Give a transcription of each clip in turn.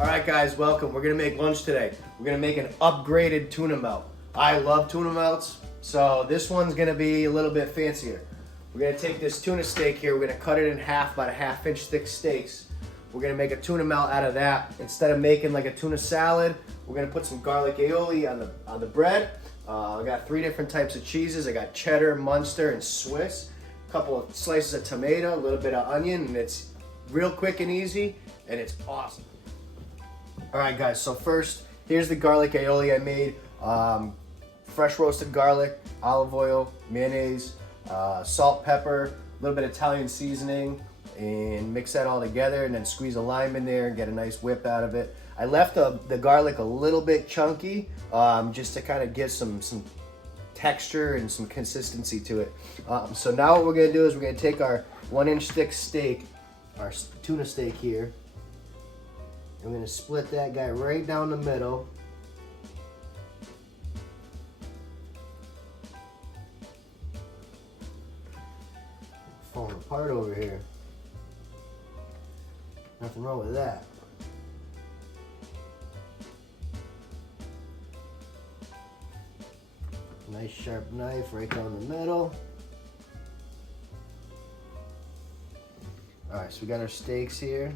All right, guys, welcome. We're gonna make lunch today. We're gonna make an upgraded tuna melt. I love tuna melts, so this one's gonna be a little bit fancier. We're gonna take this tuna steak here, we're gonna cut it in half, about a ½ inch thick steaks. We're gonna make a tuna melt out of that. Instead of making like a tuna salad, we're gonna put some garlic aioli on the bread. I got 3 different types of cheeses. I got cheddar, Munster, and Swiss. A couple of slices of tomato, a little bit of onion, and it's real quick and easy, and it's awesome. All right, guys, so first, here's the garlic aioli I made. Fresh roasted garlic, olive oil, mayonnaise, salt, pepper, a little bit of Italian seasoning, and mix that all together, and then squeeze a lime in there and get a nice whip out of it. I left the garlic a little bit chunky, just to kind of give some texture and some consistency to it. So now what we're gonna do is we're gonna take our 1-inch thick steak, our tuna steak here, I'm going to split that guy right down the middle. Falling apart over here. Nothing wrong with that. Nice sharp knife right down the middle. Alright, so we got our steaks here.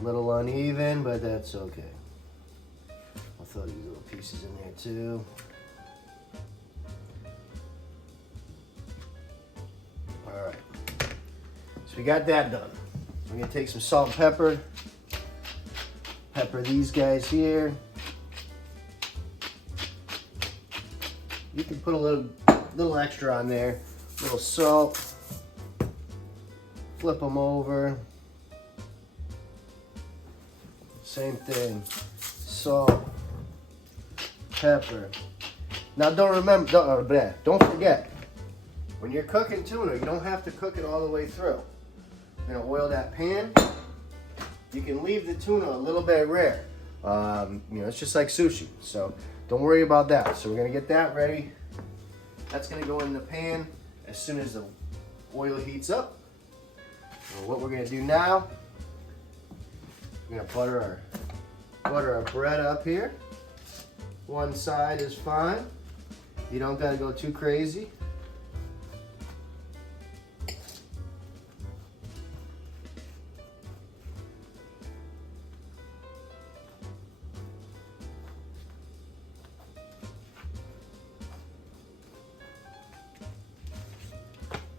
A little uneven, but that's okay. I'll throw these little pieces in there too. All right, so we got that done. We're gonna take some salt and pepper. Pepper these guys here. You can put a little extra on there. A little salt. Flip them over. Same thing, salt, pepper. Now don't forget, when you're cooking tuna, you don't have to cook it all the way through. You're gonna oil that pan. You can leave the tuna a little bit rare. It's just like sushi, so don't worry about that. So we're gonna get that ready. That's gonna go in the pan as soon as the oil heats up. So what we're gonna do now, we're gonna butter our bread up here. One side is fine. You don't gotta go too crazy.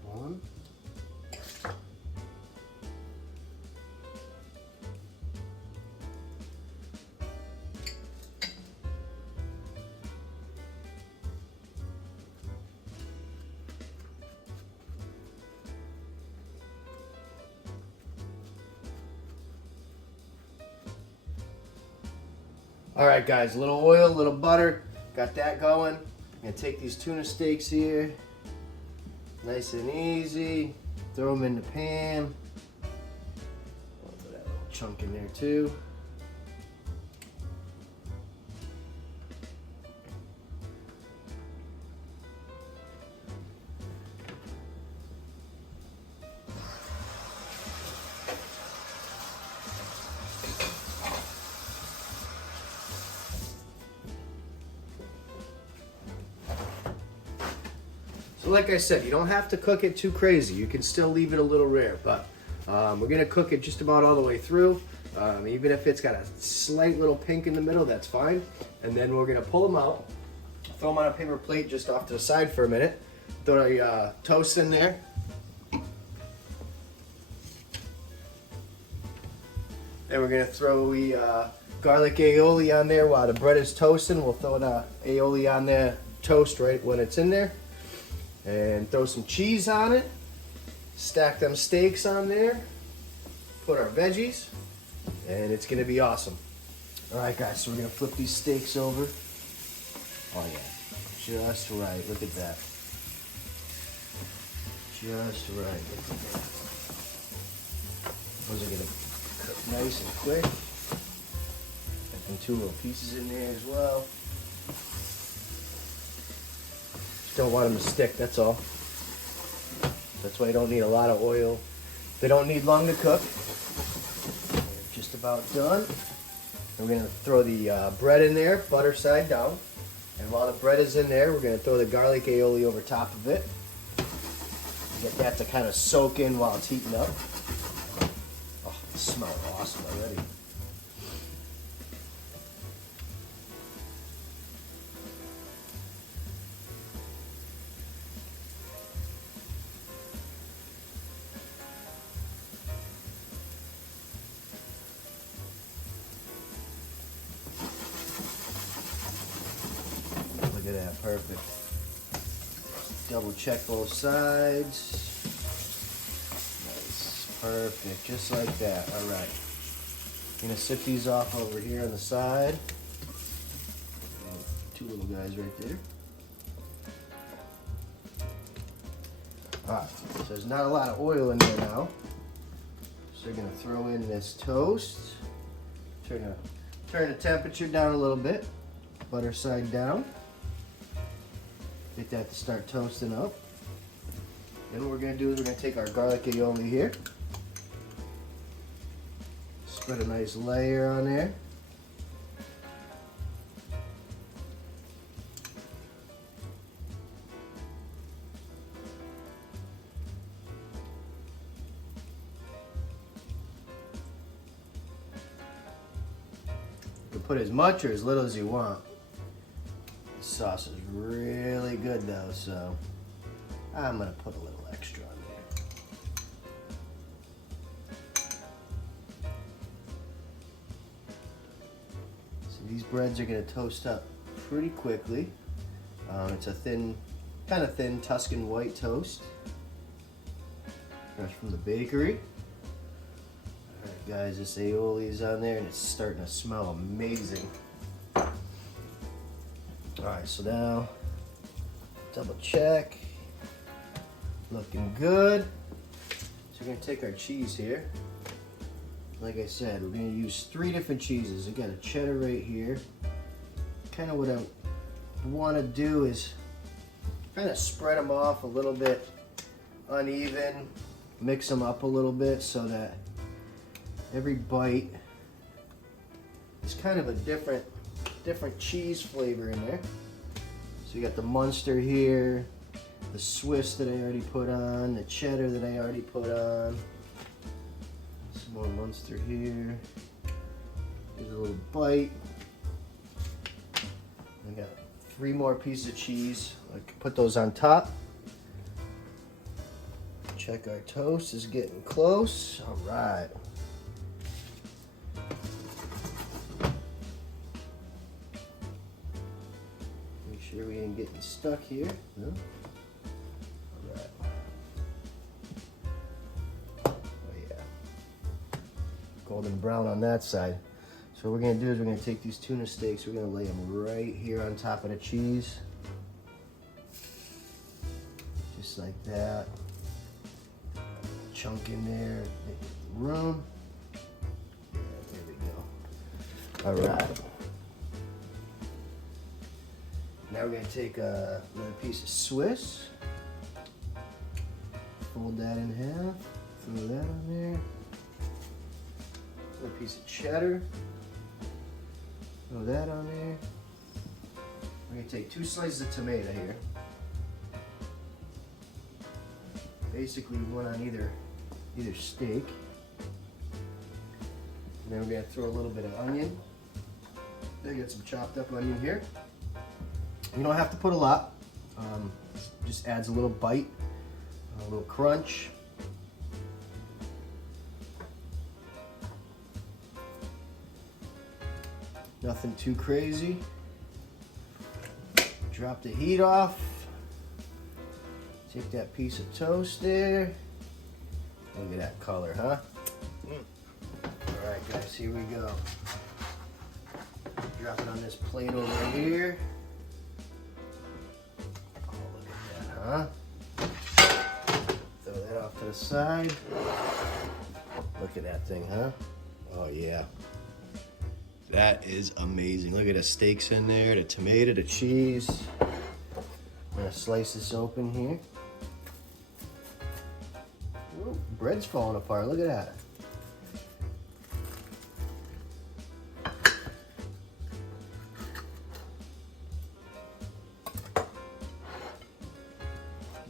One. All right, guys, a little oil, a little butter, got that going. I'm gonna take these tuna steaks here, nice and easy, throw them in the pan. I'll throw that little chunk in there too. So like I said, you don't have to cook it too crazy. You can still leave it a little rare, but we're gonna cook it just about all the way through. Even if it's got a slight little pink in the middle, that's fine. And then we're gonna pull them out, throw them on a paper plate just off to the side for a minute. Throw a toast in there. Then we're gonna throw garlic aioli on there while the bread is toasting. We'll throw the aioli on there, toast right when it's in there. And throw some cheese on it, stack them steaks on there, put our veggies, and it's gonna be awesome. All right, guys, so we're gonna flip these steaks over. Oh yeah, just right, look at that. Just right, look at that. Those are gonna cook nice and quick. Got them 2 little pieces in there as well. Don't want them to stick, that's all. That's why you don't need a lot of oil. They don't need long to cook. They're just just about done. And we're gonna throw the bread in there, butter side down. And while the bread is in there, we're gonna throw the garlic aioli over top of it. Get that to kind of soak in while it's heating up. Oh, it smells awesome already. Look at that, perfect. Double check both sides. Nice, perfect, just like that. All right. I'm gonna sit these off over here on the side. Two little guys right there. All right, so there's not a lot of oil in there now. So you're gonna throw in this toast. Turn the temperature down a little bit. Butter side down. Get that to start toasting up. Then what we're gonna do is we're gonna take our garlic aioli here. Spread a nice layer on there. You can put as much or as little as you want. The sauce is really good though, so I'm gonna put a little extra on there. So these breads are gonna toast up pretty quickly. It's a thin, kind of thin Tuscan white toast. Fresh from the bakery. Alright guys, this aioli is on there and it's starting to smell amazing. Alright, so now double check. Looking good. So we're going to take our cheese here. Like I said, we're going to use 3 different cheeses. I got a cheddar right here. Kind of what I want to do is kind of spread them off a little bit uneven, mix them up a little bit so that every bite is kind of a different cheese flavor in there. So you got the Munster here, the Swiss that I already put on, the cheddar that I already put on. Some more Munster here. Here's a little bite. I got 3 more pieces of cheese. I can put those on top. Check our toast is getting close. All right. Make sure we ain't getting stuck here. No? All right. Oh yeah. Golden brown on that side. So what we're gonna do is we're gonna take these tuna steaks, we're gonna lay them right here on top of the cheese. Just like that. Chunk in there, make room. Yeah, there we go. All right. Now we're gonna take another piece of Swiss. Fold that in half, throw that on there. Another piece of cheddar. Throw that on there. We're gonna take 2 slices of tomato here. Basically 1 on either steak. And then we're gonna throw a little bit of onion. Then get some chopped up onion here. You don't have to put a lot. Just adds a little bite, a little crunch. Nothing too crazy. Drop the heat off. Take that piece of toast there. Look at that color, huh? All right, guys, here we go. Drop it on this plate over here. Oh, look at that, huh? Throw that off to the side. Look at that thing, huh? Oh, yeah. That is amazing. Look at the steaks in there, the tomato, the cheese. I'm gonna slice this open here. Ooh, bread's falling apart, look at that.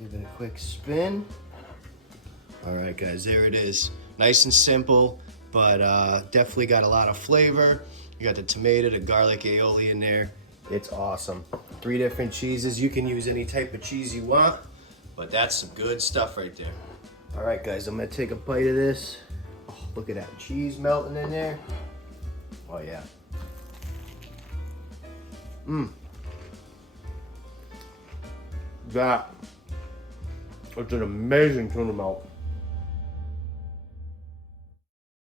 Give it a quick spin. All right, guys, there it is. Nice and simple, but definitely got a lot of flavor. You got the tomato, the garlic aioli in there. It's awesome. 3 different cheeses. You can use any type of cheese you want, but that's some good stuff right there. All right, guys, I'm gonna take a bite of this. Oh, look at that cheese melting in there. Oh, yeah. That. It's an amazing tuna melt.